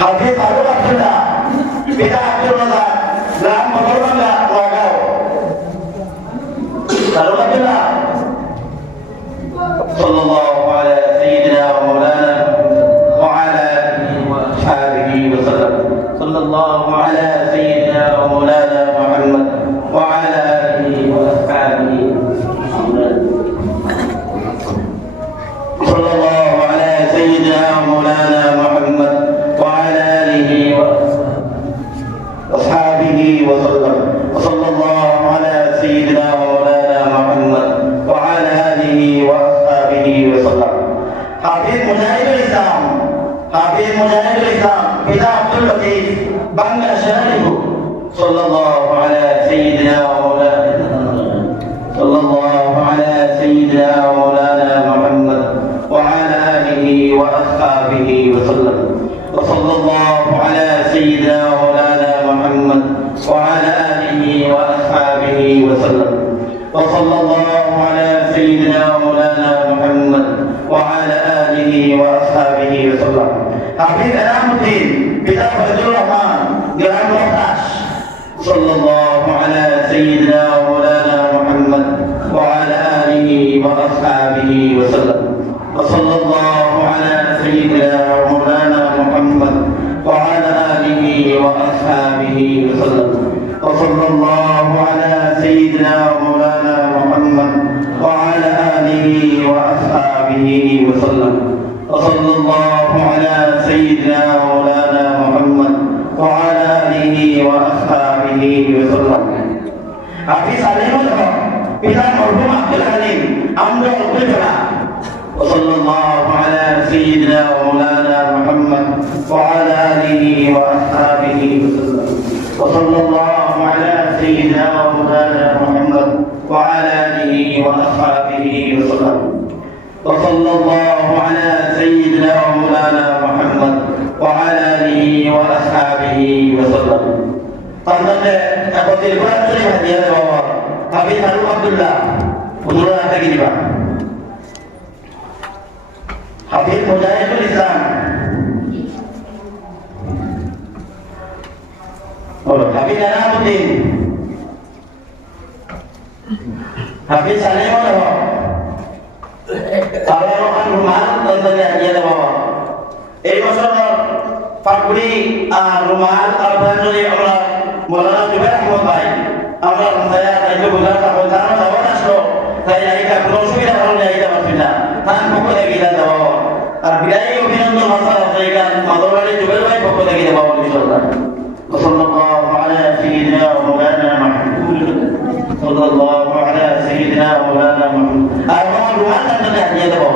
হাফিজ ফারুক আব্দুল্লাহ পিতা আব্দুল রাজ্জাক গ্রাম মদরবাঙ্গা ওয়াগাঁও ফারুক আব্দুল্লাহ সাল্লাল্লাহু আলা সাইয়্যিদিনা ওয়া মাওলানা ওয়া আলা আলিহি ওয়া আসহাবিহি ওয়া সাল্লাম সাল্লাল্লাহু আলা সাইয়্যিদিনা ওয়া মাওলানা মুহাম্মদ ওয়া আলা আলিহি ওয়া আসহাবিহি صلى الله على سيدنا مولانا محمد وعلى آله وأصحابه وسلم وصلى الله على سيدنا مولانا محمد وعلى آله وأصحابه وسلم حافظ مجاهد الإسلام حافظ مجاهد الإسلام পিতা আব্দুল লতিফ বাংলা শরীফ صلى الله على سيدنا مولانا صلى الله على سيدنا مولانا محمد وعلى آله وأصحابه وسلم وصلى الله على سيدنا مولانا محمد وعلى آله وأصحابه وسلم وصلى الله على سيدنا مولانا محمد وعلى آله وأصحابه وسلم حفيظ أنعام الدين بتاع فضل الرحمن جرام الوحش صلى الله على سيدنا مولانا محمد وعلى آله وأصحابه وسلم وصلى الله على سيدنا مولانا محمد وعلى آله وأصحابه وسلم وصلى الله على سيدنا مولانا محمد وعلى آله وأصحابه وسلم وصلى الله على سيدنا مولانا محمد وعلى آله وأصحابه وسلم حفيظ عليهم الحق পিতা মরহুম আব্দুল হালিম আমরা উপজেলা وصلى الله على سيدنا ومولانا محمد وعلى آله وأصحابه وسلم وصلى الله على سيدنا ومولانا محمد وعلى آله وأصحابه وسلم وصلى الله على سيدنا ومولانا محمد وعلى آله وأصحابه وسلم তাহলে একদিন কোরআন শরীফ হাদিয়া দেওয়া হাফিজ ফারুক আব্দুল্লাহ হুজুরা থেকে দিবা হাফিজ মুজাহিদুল ইসলাম বলো হাফিজ আনামুদ্দিন হাফিজ সালেমুল হক তাহলে রহমান রুমাল তন্ত্রে হাদিয়া দেওয়া এই বছর ফাগুড়ি আর রুমাল আর বান্ধবী আমরা মৌলানা জুবের আহমদ ভাই আমরা রমজায়া তাইকে বুঝার তারপর তারা যাওয়ার আসলো তাই আইকা কোনো অসুবিধা কারণে আইতে পারছি না তার পক্ষ থেকে গিলা দেওয়া আর বিদায়ী অভিনন্দন মাসাল জায়গা মাদরবাড়ি জুবের ভাই পক্ষ থেকে দেওয়া ইনশাআল্লাহ সাল্লাল্লাহু আলা সাইয়্যিদিনা মাওলানা মুহাম্মদ সাল্লাল্লাহু আলা সাইয়্যিদিনা মাওলানা মুহাম্মদ আর আমরা রুমাল তান্তে হাদিয়া দেওয়া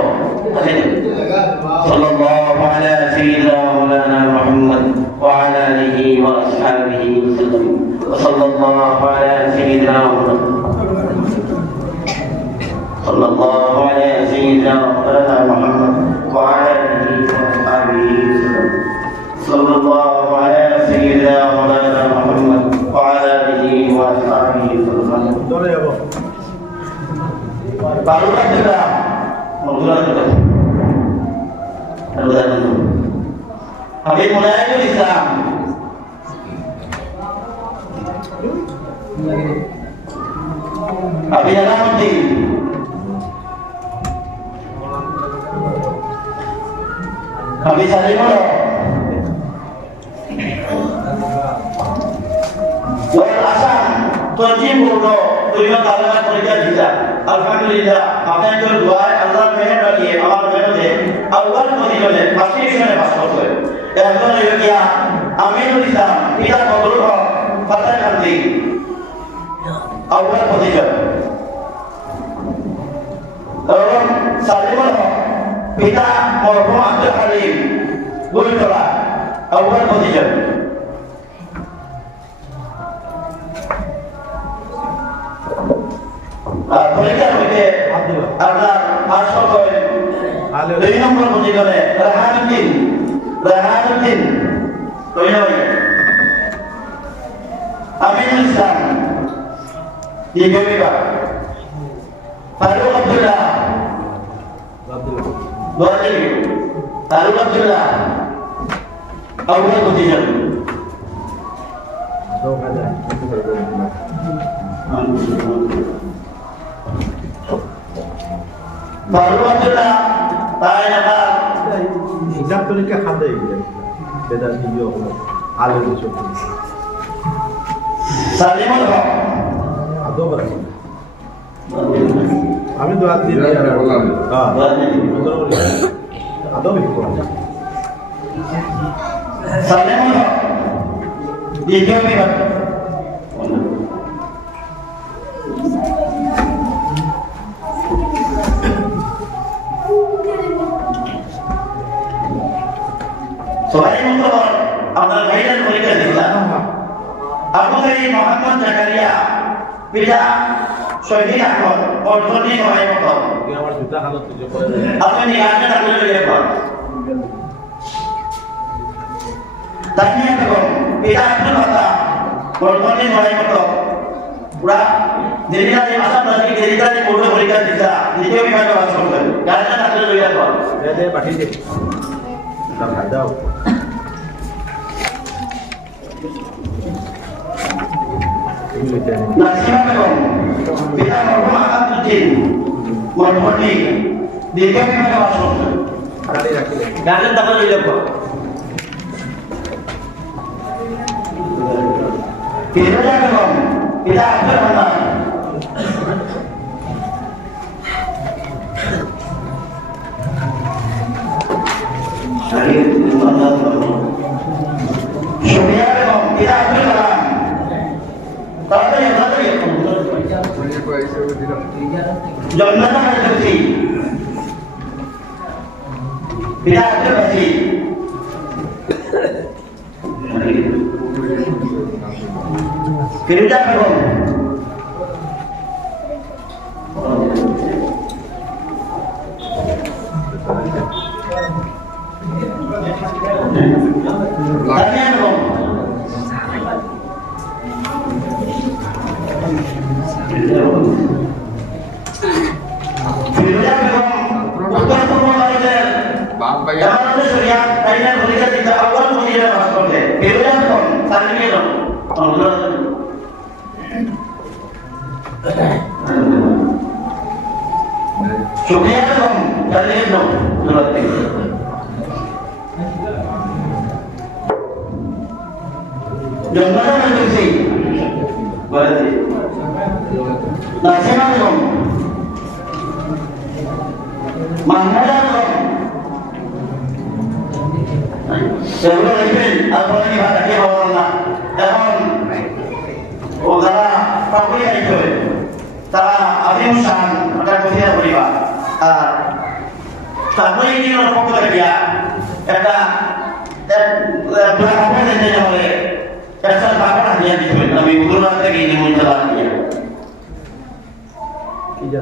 صلى الله على سيدنا مولانا محمد وعلى آله وأصحابه وسلم وصلى الله على سيدنا محمد صلى الله على سيدنا مولانا محمد وعلى آله وأصحابه وسلم صلى الله على سيدنا مولانا محمد وعلى آله وأصحابه وسلم فاروق عبد الله موجود حفيظ مناهج الإسلام حفيظ أنعام الدين حفيظ سليم الحق والأسان ترجيب بردو দুইবার তালিমাত পরীক্ষা দিতা আলহামদুলিল্লাহ আপনাদের দোয়ায় আল্লাহর মেহেরবানি আমার মেহনতে আল্লাহর মদিনাতে ফার্স্ট ডিভিশনে পাস করতে একজন ইয়া আমিনুল ইসলাম পিতা বদরুল হক ফাতাহ কান্দি আল্লাহর মদিনা এবং সালিমুল হক পিতা মরহুম আব্দুল হালিম গুলতলা আল্লাহর মদিনা পরীক্ষা হইতে আপনার আসল করেন 2 নম্বর পজিশনে রেহানুদ্দিন 2 নম্বর আমিনুল ইসলাম দ্বিতীয় Faruk Abdullah Faruk Abdullah awal kutijan baru ada tanya kan হিসাব তরিকা খাতে বেদার ভিডিও হলো আলো কিছু salimul haq আদৌ আছে আমি তো আজ দিয়ে হ্যাঁ আদৌ বিকো salimul haq video bibat Soalnya motor, Abdul Ghani mereka juga. Abu Ghani Muhammad Zakaria, bisa Syahid Ahmad, orang ni orang motor. dia আমার জুতা হালত তুই করে Apa ni ada tak boleh lihat. Tanya tu, bisa tu kata, orang ni orang motor. Pura, jadi ada masa lagi jadi ada motor mereka juga. Jadi kami macam apa semua. Ada tak boleh lihat. দে পাঠিয়ে দে দাও দাও Nasibah belum, bila mereka akan tujuh, mereka ni, dia memang masuk. গাড়ি রাখি Ganti tak boleh lihat. Kita belum, kita apa mana? Syukur belum, kita apa mana? Tapi yang tadi jangan ada kursi. Tidak ada kursi. Kerja belum. Tanya belum. Kerja belum. Utara semua lagi. Jangan ada surya. Kayaknya mereka tidak awal mengira masuk ke. Kerja belum. Saling belum. Allah. Surya belum. Kalian belum. Berarti. Jangan ada kursi. Berarti. Nasibah belum. Mana belum. Sebelum itu, apa lagi bahagia bawalah. এখন ও যারা public আইছে তারা আদিম শান একটা কথা বলিবা আর তারপরে এই নিয়ে পক্ষ থেকে একটা ব্ল্যাক হোল এনে যাবে একটা বাবা নিয়ে দিবে আমি গুরুবার থেকে এই নিমন্ত্রণ দান দিয়ে কি যা